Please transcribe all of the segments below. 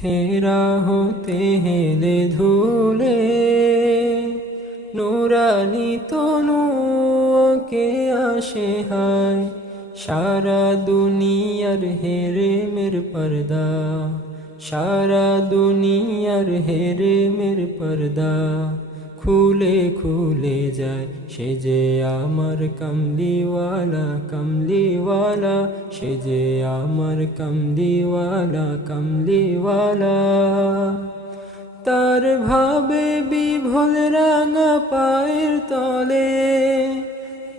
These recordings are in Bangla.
হেরা হতে হেলে ধুলে নুরানি তনু কে আসে হায় সারা দুনিয়ার হেরে মের পর্দা সারা দুনিয়ার হেরে মের পর্দা খুলে খুলে যায় সে যে আমার কমলিওয়ালা কমলিওয়ালা সে যে আমার কমলিওয়ালা কমলিওয়ালা তার ভাবে বিভোল রাঙা পায়ের তলে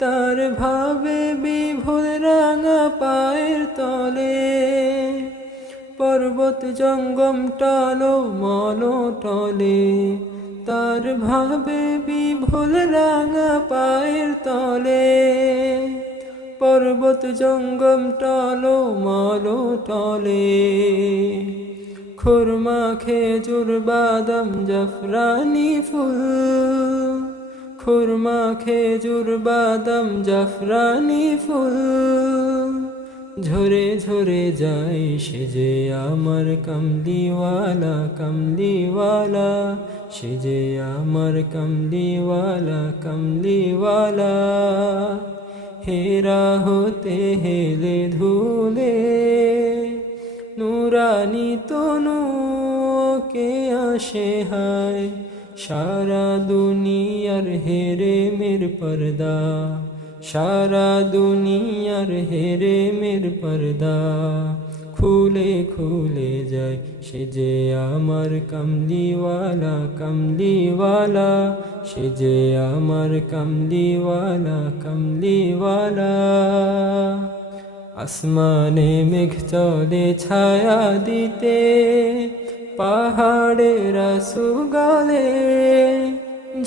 তার ভাবে বিভোল রাঙা পায়ের তলে পর্বত জঙ্গম টালো মলো টলে তার ভাবে বিভোল রাঙা পায়ের তলে পর্বত জঙ্গম টালো মলো টলে খুরমা খেজুর বাদাম জাফরানি ফুল খুরমা খেজুর বাদাম জাফরানি ফুল ঝরে ঝরে যায় সে যে আমার কমলিওয়ালা কমলিওয়ালা সে যে আমার কমলিওয়ালা কমলিওয়ালা হেরা হতে হেলে ধুলে নুরানি তনু কে আসে হায় সারা দুনিয়ার হেরে মের পর্দা সারা দুনিয়ার হেরে মের পর্দা খুলে খুলে যায় সে যে আমার কমলিওয়ালা কমলিওয়ালা সে যে আমার কমলিওয়ালা কমলিওয়ালা আসমানে মেঘ চলে ছায়া দিতে পাহাড়ের সুগালে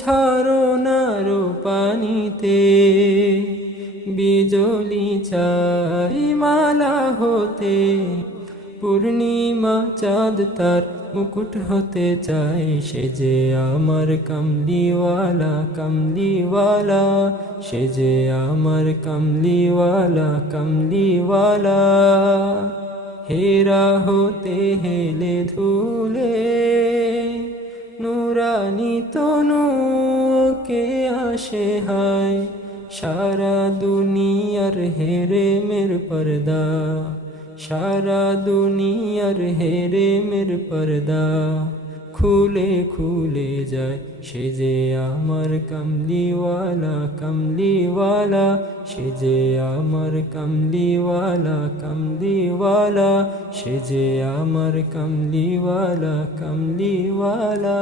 ঝরনার পানিতে বিজলি চাই মালা হতে পূর্ণিমা চাঁদ তার মুকুট হতে চাই সে যে আমার কমলিওয়ালা কমলিওয়ালা সে যে আমার কমলিওয়ালা কমলিওয়ালা হেরা হতে হেলে ধুলে নুরানি তনু কে আসে হায় সারা দুনিয়ার হেরে মের পর্দা সারা দুনিয়ার হেরে মের পর্দা খুলে খুলে যায় সে যে আমার কমলিওয়ালা কমলিওয়ালা সে যে আমার কমলিওয়ালা কমলিওয়ালা সে যে আমার কমলিওয়ালা কমলিওয়ালা